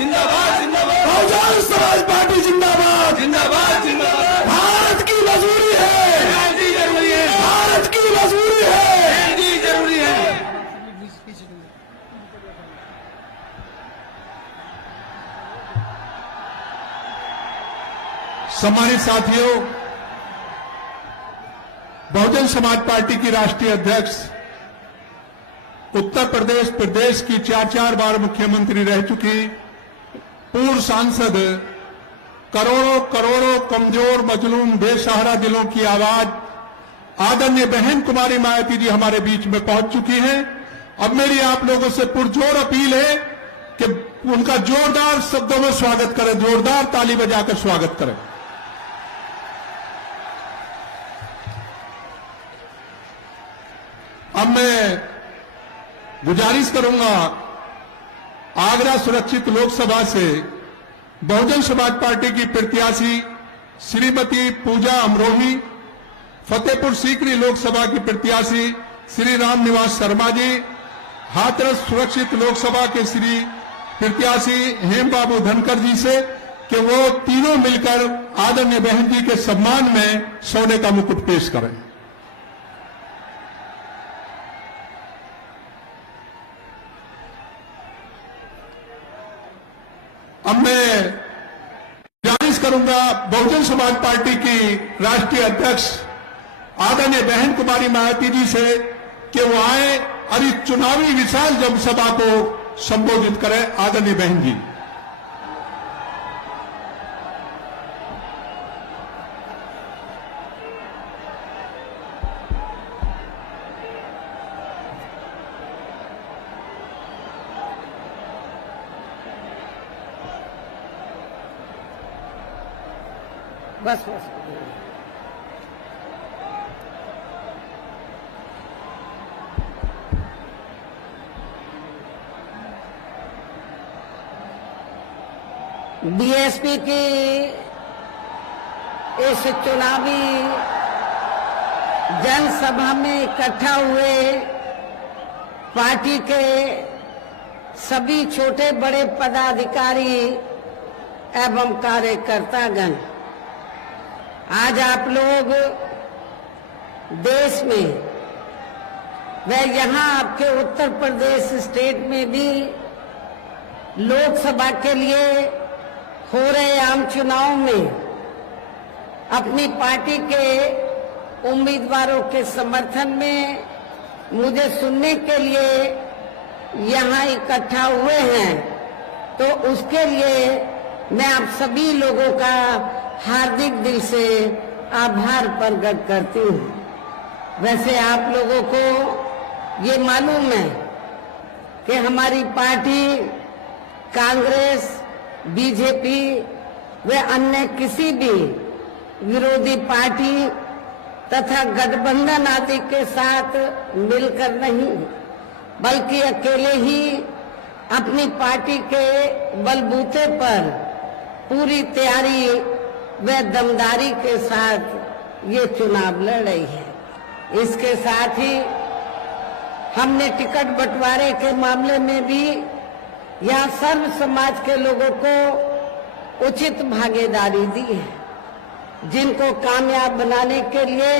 जिंदाबाद जिंदाबाद, बहुजन समाज पार्टी जिंदाबाद जिंदाबाद जिंदाबाद। भारत की मजबूरी है, एनर्जी जरूरी है, भारत की मजबूरी है। एनर्जी जरूरी है। सम्मानित साथियों, बहुजन समाज पार्टी की राष्ट्रीय अध्यक्ष, उत्तर प्रदेश की 4 बार मुख्यमंत्री रह चुकी पूर्व सांसद, करोड़ों करोड़ों कमजोर मजलूम बेसहारा दिलों की आवाज आदरणीय बहन कुमारी मायावती जी हमारे बीच में पहुंच चुकी हैं। अब मेरी आप लोगों से पुरजोर अपील है कि उनका जोरदार शब्दों में स्वागत करें, जोरदार ताली बजाकर स्वागत करें। अब मैं गुजारिश करूंगा आगरा सुरक्षित लोकसभा से बहुजन समाज पार्टी की प्रत्याशी श्रीमती पूजा अमरोही, फतेहपुर सीकरी लोकसभा की प्रत्याशी श्री राम निवास शर्मा जी, हाथरस सुरक्षित लोकसभा के श्री प्रत्याशी हेम बाबू धनकर जी से कि वो तीनों मिलकर आदरणीय बहन जी के सम्मान में सोने का मुकुट पेश करें। अब मैं गुजारिश करूंगा बहुजन समाज पार्टी की राष्ट्रीय अध्यक्ष आदरणीय बहन कुमारी मायावती जी से कि वो आए और इस चुनावी विशाल जनसभा को संबोधित करें। आदरणीय बहन जी। बस बीएसपी की इस चुनावी जनसभा में इकट्ठा हुए पार्टी के सभी छोटे बड़े पदाधिकारी एवं कार्यकर्तागण, आज आप लोग देश में व यहाँ आपके उत्तर प्रदेश स्टेट में भी लोकसभा के लिए हो रहे आम चुनाव में अपनी पार्टी के उम्मीदवारों के समर्थन में मुझे सुनने के लिए यहाँ इकट्ठा हुए हैं, तो उसके लिए मैं आप सभी लोगों का हार्दिक दिल से आभार प्रकट करती हूँ। वैसे आप लोगों को ये मालूम है कि हमारी पार्टी कांग्रेस, बीजेपी व अन्य किसी भी विरोधी पार्टी तथा गठबंधन आदि के साथ मिलकर नहीं, बल्कि अकेले ही अपनी पार्टी के बलबूते पर पूरी तैयारी व दमदारी के साथ ये चुनाव लड़ रही है। इसके साथ ही हमने टिकट बंटवारे के मामले में भी यहाँ सर्व समाज के लोगों को उचित भागीदारी दी है, जिनको कामयाब बनाने के लिए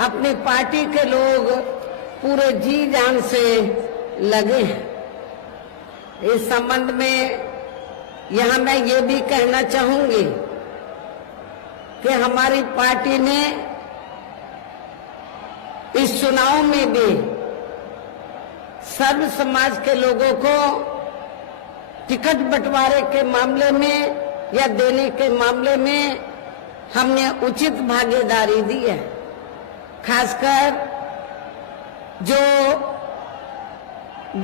अपनी पार्टी के लोग पूरे जी जान से लगे हैं। इस संबंध में यहाँ मैं ये भी कहना चाहूंगी कि हमारी पार्टी ने इस चुनाव में भी सर्व समाज के लोगों को टिकट बंटवारे के मामले में या देने के मामले में हमने उचित भागीदारी दी है। खासकर जो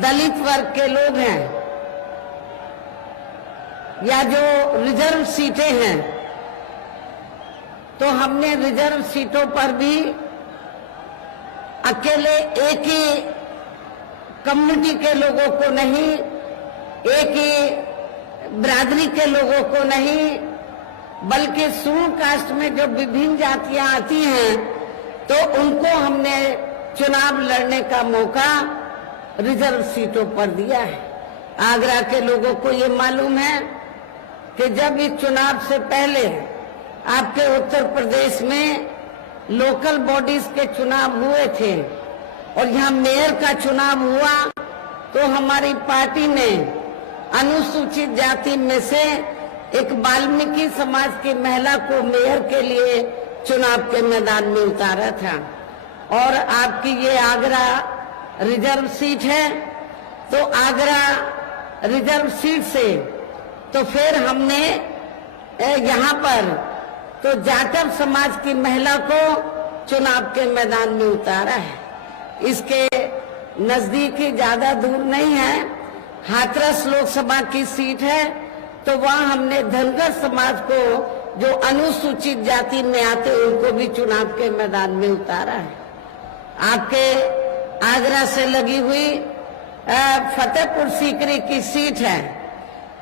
दलित वर्ग के लोग हैं या जो रिजर्व सीटें हैं, तो हमने रिजर्व सीटों पर भी अकेले एक ही कम्युनिटी के लोगों को नहीं, एक ही बिरादरी के लोगों को नहीं, बल्कि शेड्यूल कास्ट में जो विभिन्न जातियां आती हैं, तो उनको हमने चुनाव लड़ने का मौका रिजर्व सीटों पर दिया है। आगरा के लोगों को ये मालूम है कि जब इस चुनाव से पहले आपके उत्तर प्रदेश में लोकल बॉडीज के चुनाव हुए थे और यहाँ मेयर का चुनाव हुआ तो हमारी पार्टी ने अनुसूचित जाति में से एक वाल्मीकि समाज की महिला को मेयर के लिए चुनाव के मैदान में उतारा था। और आपकी ये आगरा रिजर्व सीट है, तो आगरा रिजर्व सीट से तो फिर हमने यहाँ पर तो जाटव समाज की महिला को चुनाव के मैदान में उतारा है। इसके नजदीक ही, ज्यादा दूर नहीं है, हाथरस लोकसभा की सीट है, तो वहां हमने धनगर समाज को जो अनुसूचित जाति में आते उनको भी चुनाव के मैदान में उतारा है। आपके आगरा से लगी हुई फतेहपुर सीकरी की सीट है,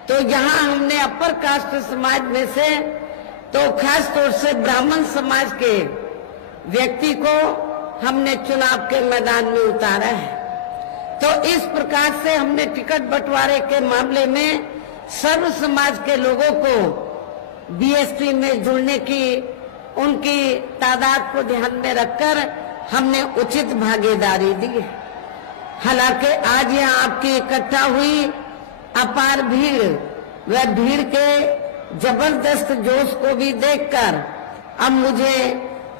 तो यहाँ हमने अपर कास्ट समाज में से तो खास तौर से ब्राह्मण समाज के व्यक्ति को हमने चुनाव के मैदान में उतारा है। तो इस प्रकार से हमने टिकट बंटवारे के मामले में सर्व समाज के लोगों को बीएसपी में जुड़ने की, उनकी तादाद को ध्यान में रखकर हमने उचित भागीदारी दी है। हालांकि आज यहाँ आपकी इकट्ठा हुई अपार भीड़, वह भीड़ के जबरदस्त जोश को भी देखकर अब मुझे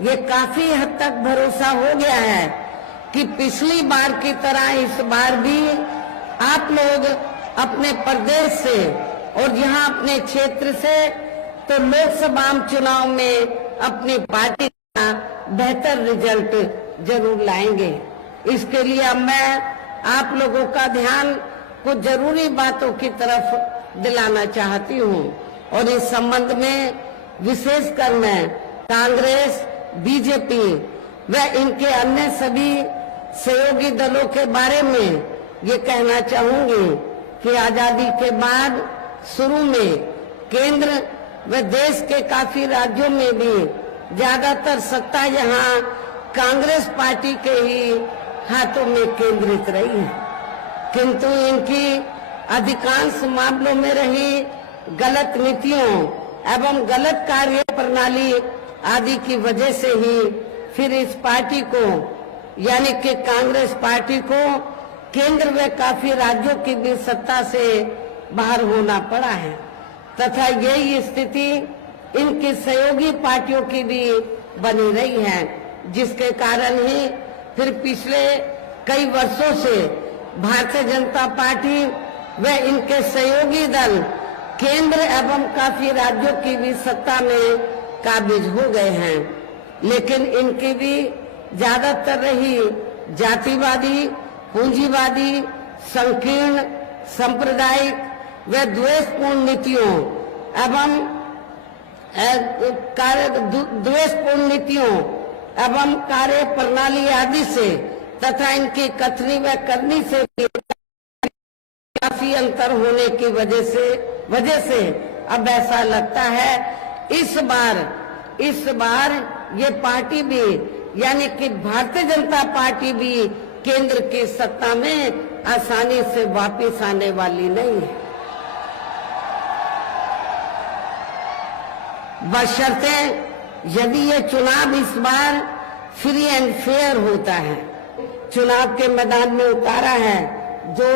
ये काफी हद तक भरोसा हो गया है कि पिछली बार की तरह इस बार भी आप लोग अपने प्रदेश से और यहाँ अपने क्षेत्र से तो लोकसभा चुनाव में अपनी पार्टी का बेहतर रिजल्ट जरूर लाएंगे। इसके लिए अब मैं आप लोगों का ध्यान कुछ जरूरी बातों की तरफ दिलाना चाहती हूँ और इस संबंध में विशेषकर मैं कांग्रेस, बीजेपी व इनके अन्य सभी सहयोगी दलों के बारे में ये कहना चाहूंगी कि आजादी के बाद शुरू में केंद्र व देश के काफी राज्यों में भी ज्यादातर सत्ता यहाँ कांग्रेस पार्टी के ही हाथों में केंद्रित रही है, किंतु इनकी अधिकांश मामलों में रही गलत नीतियों एवं गलत कार्य प्रणाली आदि की वजह से ही फिर इस पार्टी को यानी कि कांग्रेस पार्टी को केंद्र व काफी राज्यों की भी सत्ता से बाहर होना पड़ा है तथा यही स्थिति इनकी सहयोगी पार्टियों की भी बनी रही है, जिसके कारण ही फिर पिछले कई वर्षों से भारतीय जनता पार्टी व इनके सहयोगी दल केंद्र एवं काफी राज्यों की भी सत्ता में काबिज हो गए हैं, लेकिन इनकी भी ज्यादातर रही जातिवादी, पूंजीवादी, संकीर्ण, सांप्रदायिक व द्वेषपूर्ण नीतियों एवं कार्य प्रणाली आदि से तथा इनकी कथनी व करनी से काफी अंतर होने की वजह से अब ऐसा लगता है इस बार ये पार्टी भी यानी कि भारतीय जनता पार्टी भी केंद्र की सत्ता में आसानी से वापस आने वाली नहीं है, बशर्ते यदि ये चुनाव इस बार फ्री एंड फेयर होता है। चुनाव के मैदान में उतारा है जो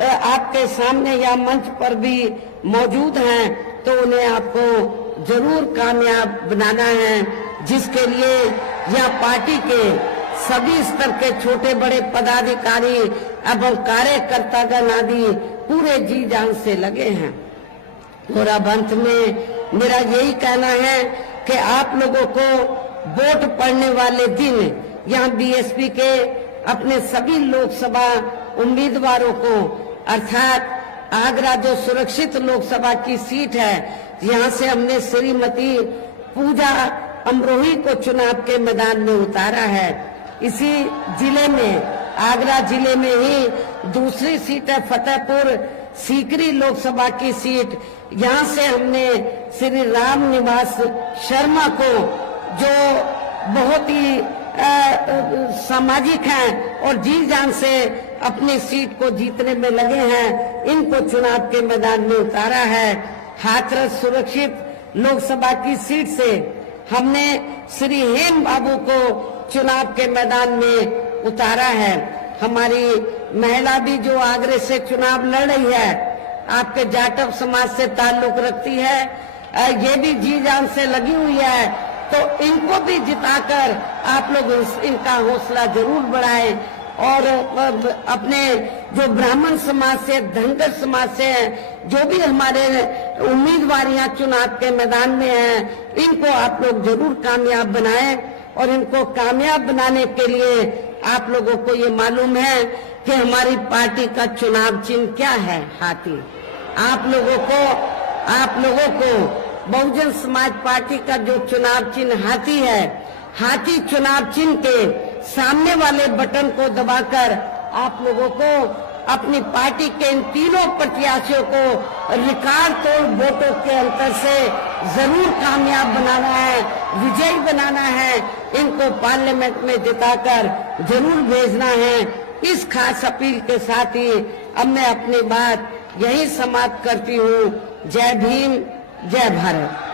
आपके सामने या मंच पर भी मौजूद हैं, तो उन्हें आपको जरूर कामयाब बनाना है, जिसके लिए यह पार्टी के सभी स्तर के छोटे बड़े पदाधिकारी एवं कार्यकर्तागण आदि पूरे जी जान से लगे हैं। और अब अंत में मेरा यही कहना है कि आप लोगों को वोट पड़ने वाले दिन यहाँ बीएसपी के अपने सभी लोकसभा उम्मीदवारों को अर्थात आगरा जो सुरक्षित लोकसभा की सीट है, यहाँ से हमने श्रीमती पूजा अमरोही को चुनाव के मैदान में उतारा है। इसी जिले में, आगरा जिले में ही दूसरी सीट है फतेहपुर सीकरी लोकसभा की सीट। यहाँ से हमने श्री राम निवास शर्मा को, जो बहुत ही सामाजिक हैं और जी जान से अपनी सीट को जीतने में लगे हैं, इनको चुनाव के मैदान में उतारा है। हाथरस सुरक्षित लोकसभा की सीट से हमने श्री हेम बाबू को चुनाव के मैदान में उतारा है। हमारी महिला भी जो आगरे से चुनाव लड़ रही है, आपके जाटव समाज से ताल्लुक रखती है, ये भी जी जान से लगी हुई है, तो इनको भी जिताकर आप लोग इनका हौसला जरूर बढ़ाएं। और अपने जो ब्राह्मण समाज से, धनगर समाज से जो भी हमारे उम्मीदवार यहाँ चुनाव के मैदान में हैं, इनको आप लोग जरूर कामयाब बनाएं। और इनको कामयाब बनाने के लिए आप लोगों को ये मालूम है कि हमारी पार्टी का चुनाव चिन्ह क्या है, हाथी। आप लोगों को बहुजन समाज पार्टी का जो चुनाव चिन्ह हाथी है, हाथी चुनाव चिन्ह के सामने वाले बटन को दबाकर आप लोगों को अपनी पार्टी के इन तीनों प्रत्याशियों को रिकॉर्ड तोड़ वोटों के अंतर से जरूर कामयाब बनाना है, विजयी बनाना है। इनको पार्लियामेंट में जिताकर जरूर भेजना है। इस खास अपील के साथ ही अब मैं अपनी बात यही समाप्त करती हूँ। जय भीम, जय भारत।